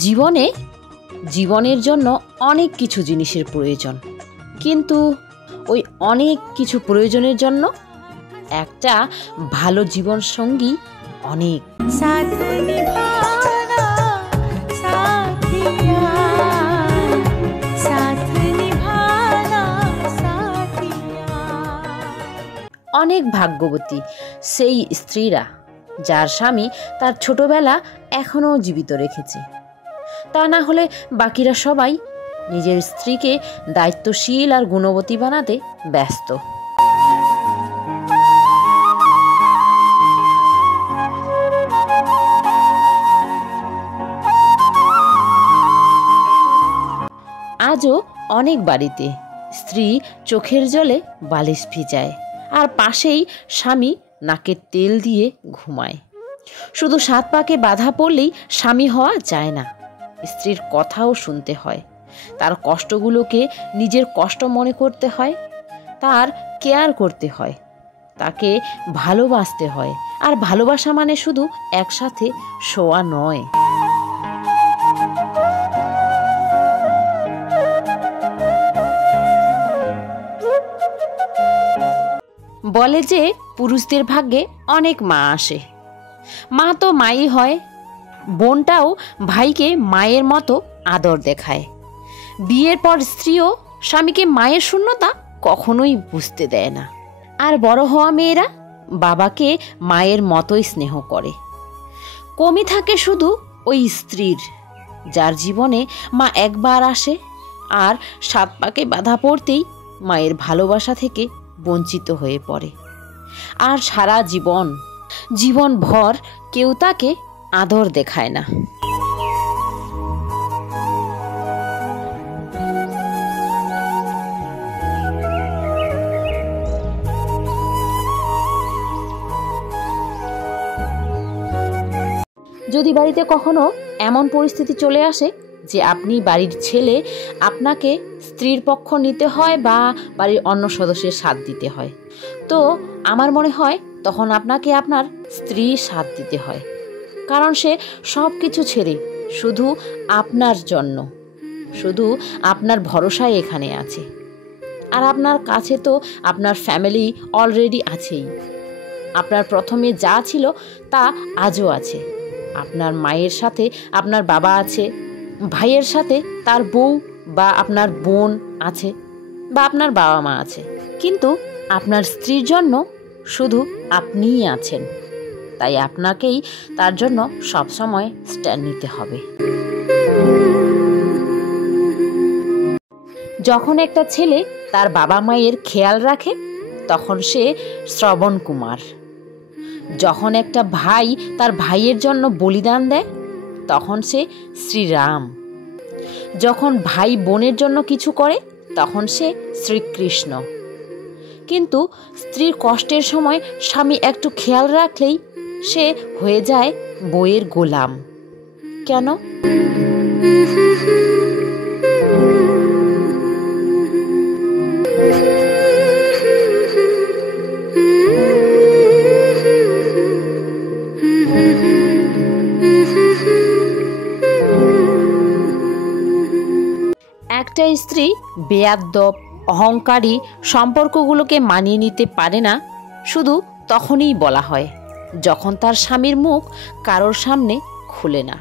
জীবনে জীবনের জন্য অনেক কিছু জিনিসের প্রয়োজন, কিন্তু ওই অনেক কিছু প্রয়োজনের জন্য একটা ভালো জীবন সঙ্গী অনেক। অনেক ভাগ্যবতী সেই স্ত্রীরা যার স্বামী তার ছোটবেলা এখনো জীবিত রেখেছে। তা না হলে বাকিরা সবাই নিজের স্ত্রীকে দায়িত্বশীল আর গুণবতী বানাতে ব্যস্ত। আজও অনেক বাড়িতে স্ত্রী চোখের জলে বালিশ ভিজায় আর পাশেই স্বামী নাকের তেল দিয়ে ঘুমায়। শুধু 7 পাকে বাধা পড়লেই স্বামী হওয়া যায় না, স্ত্রীর কথাও শুনতে হয়, তার কষ্টগুলোকে নিজের কষ্ট মনে করতে হয়, তার কেয়ার করতে হয়, তাকে ভালোবাসতে হয়। আর ভালোবাসা মানে শুধু একসাথে শোয়া নয়। বলে যে পুরুষদের ভাগ্যে অনেক মা আসে। মা তো মাই হয়, বোনটাও ভাইকে মায়ের মতো আদর দেখায়। বিয়ের পর স্ত্রীও স্বামীকে মায়ের শূন্যতা কখনোই বুঝতে দেয় না। আর বড় হওয়া মেয়েরা বাবাকে মায়ের মতোই স্নেহ করে। কমই থাকে শুধু ওই স্ত্রীর, যার জীবনে মা একবার আসে আর 7 পাকে বাধা পড়তেই মায়ের ভালোবাসা থেকে বঞ্চিত হয়ে পড়ে। আর সারা জীবনভর কেউ তাকে আদর দেখায় না। যদি বাড়িতে কখনো এমন পরিস্থিতি চলে আসে যে আপনি বাড়ির ছেলে, আপনাকে স্ত্রীর পক্ষ নিতে হয় বা বাড়ির অন্য সদস্যের সাথ দিতে হয়, তো আমার মনে হয় তখন আপনাকে আপনার স্ত্রীর সাথ দিতে হয়। কারণ সে সব কিছু ছেড়ে শুধু আপনার জন্য, শুধু আপনার ভরসায় এখানে আছে। আর আপনার কাছে তো আপনার ফ্যামিলি অলরেডি আছেই। আপনার প্রথমে যা ছিল তা আজও আছে। আপনার মায়ের সাথে আপনার বাবা আছে, ভাইয়ের সাথে তার বউ বা আপনার বোন আছে, বা আপনার বাবা মা আছে। কিন্তু আপনার স্ত্রীর জন্য শুধু আপনিই আছেন, তাই আপনাকেই তার জন্য সবসময় স্ট্যান্ড নিতে হবে। যখন একটা ছেলে তার বাবা মায়ের খেয়াল রাখে তখন সে শ্রবণ কুমার। যখন একটা ভাই তার ভাইয়ের জন্য বলিদান দেয় তখন সে শ্রীরাম। যখন ভাই বোনের জন্য কিছু করে তখন সে শ্রীকৃষ্ণ। কিন্তু স্ত্রীর কষ্টের সময় স্বামী একটু খেয়াল রাখলেই সে হয়ে যায় বইয়ের গোলাম। কেন? একটা স্ত্রী বেয়াদ্দপ, অহংকারী সম্পর্কগুলোকে মানিয়ে নিতে পারে না শুধু তখনই বলা হয় যখন তার স্বামীর মুখ কারোর সামনে খুলে না।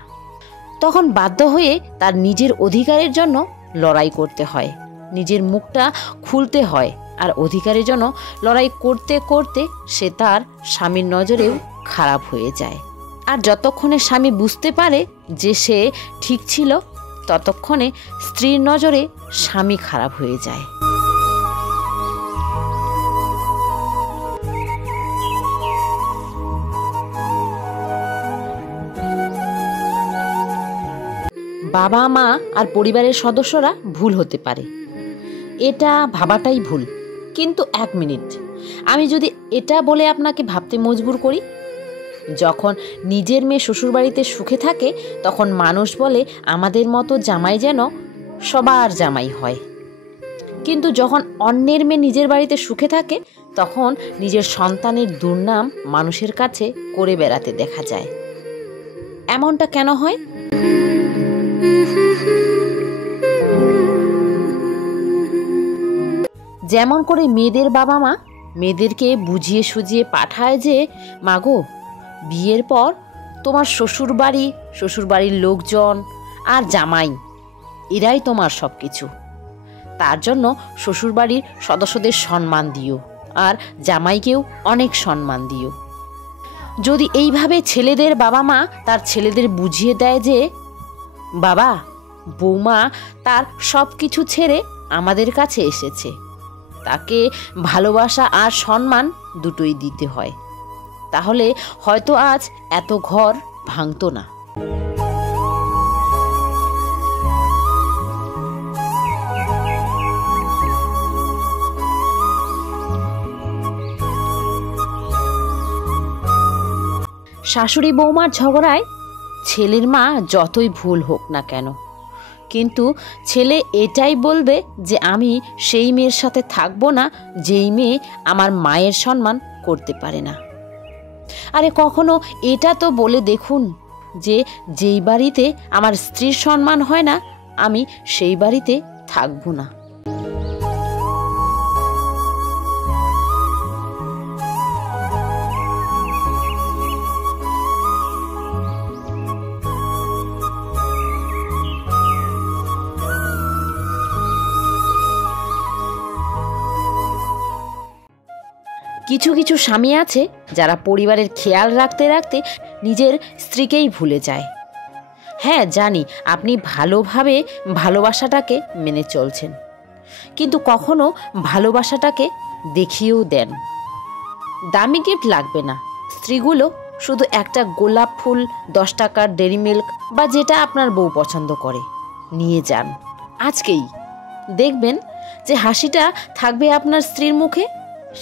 তখন বাধ্য হয়ে তার নিজের অধিকারের জন্য লড়াই করতে হয়, নিজের মুখটা খুলতে হয়। আর অধিকারের জন্য লড়াই করতে করতে সে তার স্বামীর নজরেও খারাপ হয়ে যায়। আর যতক্ষণে স্বামী বুঝতে পারে যে সে ঠিক ছিল, ততক্ষণে স্ত্রীর নজরে স্বামী খারাপ হয়ে যায়। বাবা মা আর পরিবারের সদস্যরা ভুল হতে পারে, এটা ভাবাটাই ভুল। কিন্তু 1 মিনিট, আমি যদি এটা বলে আপনাকে ভাবতে মজবুর করি, যখন নিজের মেয়ে শ্বশুরবাড়িতে সুখে থাকে তখন মানুষ বলে আমাদের মতো জামাই যেন সবার জামাই হয়। কিন্তু যখন অন্যের মেয়ে নিজের বাড়িতে সুখে থাকে তখন নিজের সন্তানের দুর্নাম মানুষের কাছে করে বেড়াতে দেখা যায়। এমনটা কেন হয়? যেমন করে মেয়েদের বাবা মা মেয়েদেরকে বুঝিয়ে সুঝিয়ে পাঠায় যে মাগো বিয়ের পর তোমার শ্বশুরবাড়ির লোকজন আর জামাই এরাই তোমার সব কিছু, তার জন্য শ্বশুরবাড়ির সদস্যদের সম্মান দিও আর জামাইকেও অনেক সম্মান দিও। যদি এইভাবে ছেলেদের বাবা মা তার ছেলেদের বুঝিয়ে দেয় যে বাবা বৌমা তার সব কিছু ছেড়ে আমাদের কাছে এসেছে, তাকে ভালোবাসা আর সম্মান দুটোই দিতে হয়, তাহলে হয়তো আজ এত ঘর ভাঙতো না। শাশুড়ি বৌমার ঝগড়ায় ছেলের মা যতই ভুল হোক না কেন, কিন্তু ছেলে এটাই বলবে যে আমি সেই মেয়ের সাথে থাকবো না যেই মেয়ে আমার মায়ের সম্মান করতে পারে না। আরে কখনো এটা তো বলে দেখুন যে যেই বাড়িতে আমার স্ত্রীর সম্মান হয় না আমি সেই বাড়িতে থাকবো না। কিছু কিছু স্বামী আছে যারা পরিবারের খেয়াল রাখতে রাখতে নিজের স্ত্রীকেই ভুলে যায়। হ্যাঁ জানি আপনি ভালোভাবে ভালোবাসাটাকে মেনে চলছেন, কিন্তু কখনো ভালোবাসাটাকে দেখিয়েও দেন। দামি গিফট লাগবে না, স্ত্রীগুলো শুধু একটা গোলাপ ফুল, 10 টাকার ডেরি মিল্ক বা যেটা আপনার বউ পছন্দ করে নিয়ে যান আজকেই। দেখবেন যে হাসিটা থাকবে আপনার স্ত্রীর মুখে,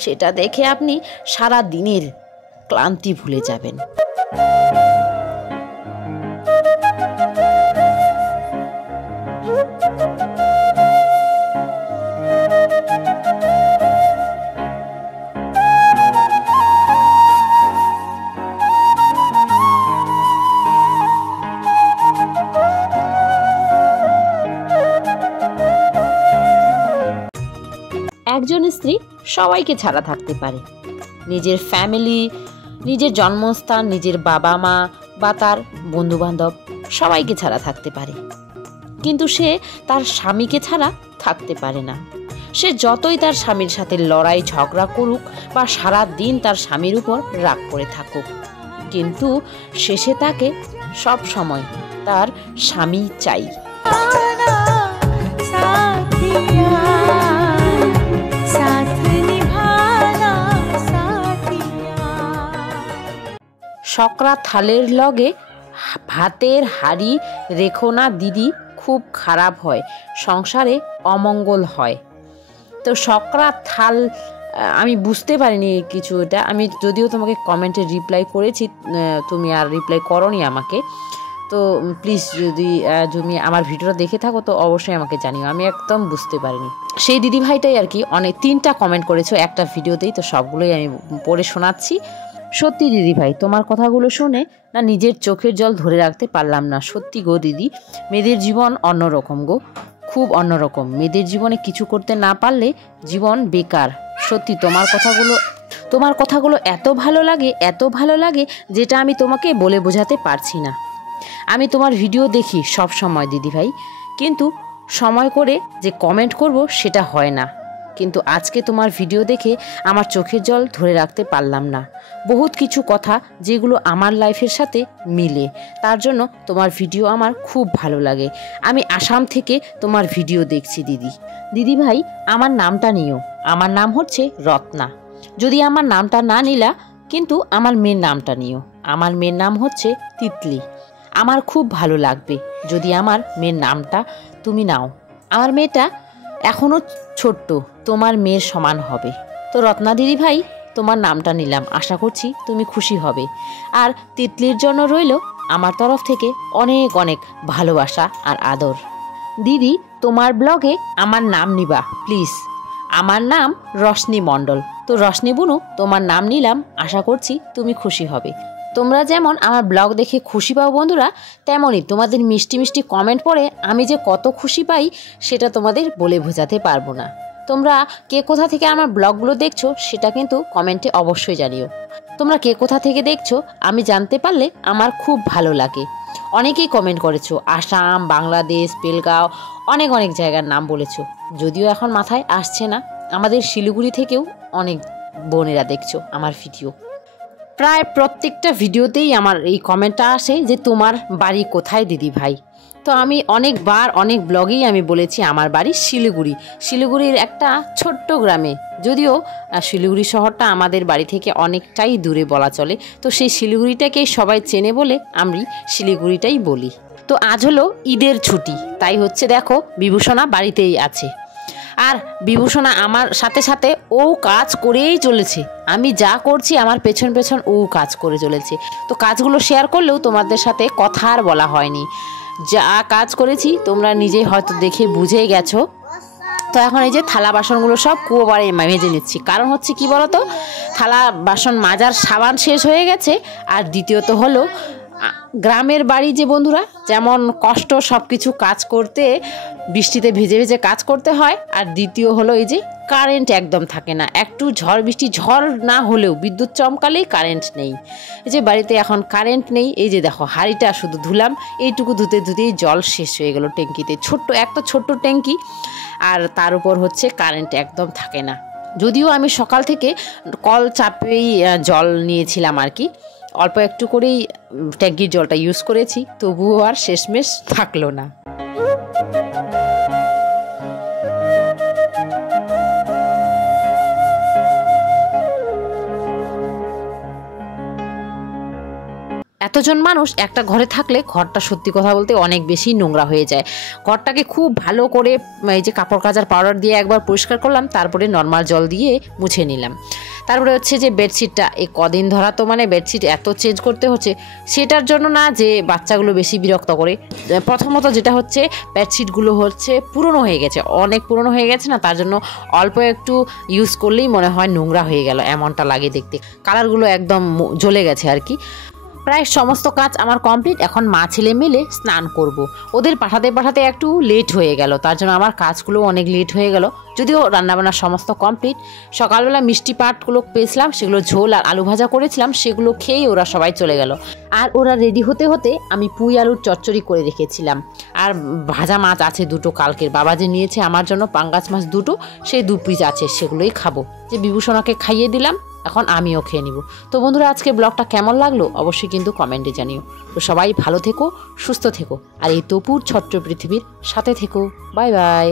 সেটা দেখে আপনি সারা দিনের ক্লান্তি ভুলে যাবেন। একজন স্ত্রী সবাইকে ছাড়া থাকতে পারে, নিজের ফ্যামিলি, নিজের জন্মস্থান, নিজের বাবা মা বা তার বন্ধুবান্ধব সবাইকে ছাড়া থাকতে পারে, কিন্তু সে তার স্বামীকে ছাড়া থাকতে পারে না। সে যতই তার স্বামীর সাথে লড়াই ঝগড়া করুক বা সারা দিন তার স্বামীর উপর রাগ করে থাকুক, কিন্তু শেষে তাকে সব সময় তার স্বামী চাই। সকরা থালের লগে ভাতের হাড়ি রেখো না দিদি, খুব খারাপ হয়, সংসারে অমঙ্গল হয়। তো সকরা থাল আমি বুঝতে পারিনি কিছু, এটা আমি যদিও তোমাকে কমেন্টে রিপ্লাই করেছি, তুমি আর রিপ্লাই করোনি আমাকে। তো প্লিজ যদি আমার ভিডিওটা দেখে থাকো তো অবশ্যই আমাকে জানিও, আমি একদম বুঝতে পারিনি। সেই দিদিভাইটাই আর কি 3টা কমেন্ট করেছো একটা ভিডিওতেই, তো সবগুলোই আমি পড়ে শোনাচ্ছি। সত্যি দিদিভাই, তোমার কথাগুলো শুনে না নিজের চোখের জল ধরে রাখতে পারলাম না। সত্যি গো দিদি, মেয়েদের জীবন অন্যরকম গো, খুব অন্যরকম। মেয়েদের জীবনে কিছু করতে না পারলে জীবন বেকার। সত্যি তোমার কথাগুলো এত ভালো লাগে যেটা আমি তোমাকে বলে বোঝাতে পারছি না। আমি তোমার ভিডিও দেখি সব সময় দিদিভাই, কিন্তু সময় করে যে কমেন্ট করব সেটা হয় না। কিন্তু আজকে তোমার ভিডিও দেখে আমার চোখের জল ধরে রাখতে পারলাম না। বহুত কিছু কথা যেগুলো আমার লাইফের সাথে মিলে, তার জন্য তোমার ভিডিও আমার খুব ভালো লাগে। আমি আসাম থেকে তোমার ভিডিও দেখছি দিদিভাই, আমার নামটা নিও। আমার নাম হচ্ছে রত্না। যদি আমার নামটা না নিলা, কিন্তু আমার মেয়ের নামটা নিও। আমার মেয়ের নাম হচ্ছে তিতলি। আমার খুব ভালো লাগবে যদি আমার মেয়ের নামটা তুমি নাও। আমার মেয়েটা এখনো ছোট্ট, তোমার মেয়ের সমান হবে। তো রত্না দিদি ভাই, তোমার নামটা নিলাম, আশা করছি তুমি খুশি হবে। আর তিতলির জন্য রইল আমার তরফ থেকে অনেক অনেক ভালোবাসা আর আদর। দিদি, তোমার ব্লগে আমার নাম নিবা প্লিজ। আমার নাম রশ্মি মণ্ডল। তো রশ্মি বুনু, তোমার নাম নিলাম, আশা করছি তুমি খুশি হবে। তোমরা যেমন আমার ব্লগ দেখে খুশি পাও বন্ধুরা, তেমনই তোমাদের মিষ্টি মিষ্টি কমেন্ট পড়ে আমি যে কত খুশি পাই সেটা তোমাদের বলে বোঝাতে পারবো না। তো তোমরা কে কোথা থেকে আমার ব্লগগুলো দেখছো সেটা কিন্তু কমেন্টে অবশ্যই জানিও। তোমরা কে কোথা থেকে দেখছো আমি জানতে পারলে আমার খুব ভালো লাগে। অনেকেই কমেন্ট করেছো, আসাম, বাংলাদেশ, বেলগাঁও, অনেক অনেক জায়গার নাম বলেছো, যদিও এখন মাথায় আসছে না। আমাদের শিলিগুড়ি থেকেও অনেক বোনেরা দেখছো আমার ভিডিও। প্রায় প্রত্যেকটা ভিডিওতেই আমার এই কমেন্টটা আসে যে তোমার বাড়ি কোথায় দিদি ভাই। তো আমি অনেকবার অনেক ব্লগেই আমি বলেছি আমার বাড়ি শিলিগুড়ি। শিলিগুড়ির একটা ছোট্ট গ্রামে, যদিও শিলিগুড়ি শহরটা আমাদের বাড়ি থেকে অনেকটাই দূরে বলা চলে। তো সেই শিলিগুড়িটাকেই সবাই চেনে বলে আমি শিলিগুড়িটাই বলি। তো আজ হলো ঈদের ছুটি, তাই হচ্ছে দেখো বিভূষণা বাড়িতেই আছে। আর বিভূষণা আমার সাথে সাথে ও কাজ করেই চলেছে। আমি যা করছি আমার পেছন পেছন ও কাজ করে চলেছে। তো কাজগুলো শেয়ার করলেও তোমাদের সাথে কথা আর বলা হয়নি। যা কাজ করেছি তোমরা নিজেই হয়তো দেখে বুঝে গেছো। তো এখন এই যে থালা বাসনগুলো সব কুয়োবারে মেজে নিচ্ছি। কারণ হচ্ছে কি বলতো, থালা বাসন মাজার সাবান শেষ হয়ে গেছে। আর দ্বিতীয়ত হলো গ্রামের বাড়ি যে বন্ধুরা, যেমন কষ্ট সব কিছু কাজ করতে, বৃষ্টিতে ভেজে ভেজে কাজ করতে হয়। আর দ্বিতীয় হলো এই যে কারেন্ট একদম থাকে না। একটু ঝড় বৃষ্টি, ঝড় না হলেও বিদ্যুৎ চমকালেই কারেন্ট নেই। এই যে বাড়িতে এখন কারেন্ট নেই, এই যে দেখো হাঁড়িটা শুধু ধুলাম, এইটুকু ধুতে ধুতেই জল শেষ হয়ে গেল ট্যাঙ্কিতে। একটা ছোট্ট ট্যাঙ্কি, আর তার উপর হচ্ছে কারেন্ট একদম থাকে না। যদিও আমি সকাল থেকে কল চাপেই জল নিয়েছিলাম আর কি, অল্প একটু করেই ট্যাঙ্কির জলটা ইউজ করেছি, তবুও আর শেষমেশ থাকলো না। এতজন মানুষ একটা ঘরে থাকলে ঘরটা সত্যি কথা বলতে অনেক বেশি নোংরা হয়ে যায়। ঘরটাকে খুব ভালো করে এই যে কাপড় কাচার পাউডার দিয়ে একবার পরিষ্কার করলাম, তারপরে নর্মাল জল দিয়ে মুছে নিলাম। তারপরে হচ্ছে যে বেডশিটটা, এই কদিন ধরা তো মানে বেডশিট এত চেঞ্জ করতে হচ্ছে, সেটার জন্য না যে বাচ্চাগুলো বেশি বিরক্ত করে। প্রথমত যেটা হচ্ছে বেডশিটগুলো হচ্ছে পুরনো হয়ে গেছে, অনেক পুরনো হয়ে গেছে না, তার জন্য অল্প একটু ইউজ করলেই মনে হয় নোংরা হয়ে গেল, এমনটা লাগে দেখতে। কালারগুলো একদম জ্বলে গেছে আর কি। প্রায় সমস্ত কাজ আমার কমপ্লিট। এখন মা ছেলে মিলে স্নান করব। ওদের পাঠাতে একটু লেট হয়ে গেল, তার জন্য আমার কাজগুলো অনেক লেট হয়ে গেল। যদিও রান্নাবান্না সমস্ত কমপ্লিট। সকালবেলা মিষ্টি পাটগুলো পেয়েছিলাম, সেগুলো ঝোল আর আলু ভাজা করেছিলাম, সেগুলো খেয়েই ওরা সবাই চলে গেল। আর ওরা রেডি হতে হতে আমি পুঁই আলুর চচ্চড়ি করে রেখেছিলাম। আর ভাজা মাছ আছে দুটো, কালকের বাবা যে নিয়েছে আমার জন্য পাঙ্গাস মাছ দুটো, সেই 2 পিস আছে, সেগুলোই খাবো। যে বিভূষণাকে খাইয়ে দিলাম, এখন আমিও খেয়ে নিব। তো বন্ধুরা আজকে ব্লগটা কেমন লাগলো অবশ্যই কিন্তু কমেন্টে জানিও। তো সবাই ভালো থেকো, সুস্থ থেকো, আর এই তপুর ছোট্ট পৃথিবীর সাথে থেকো। Bye bye.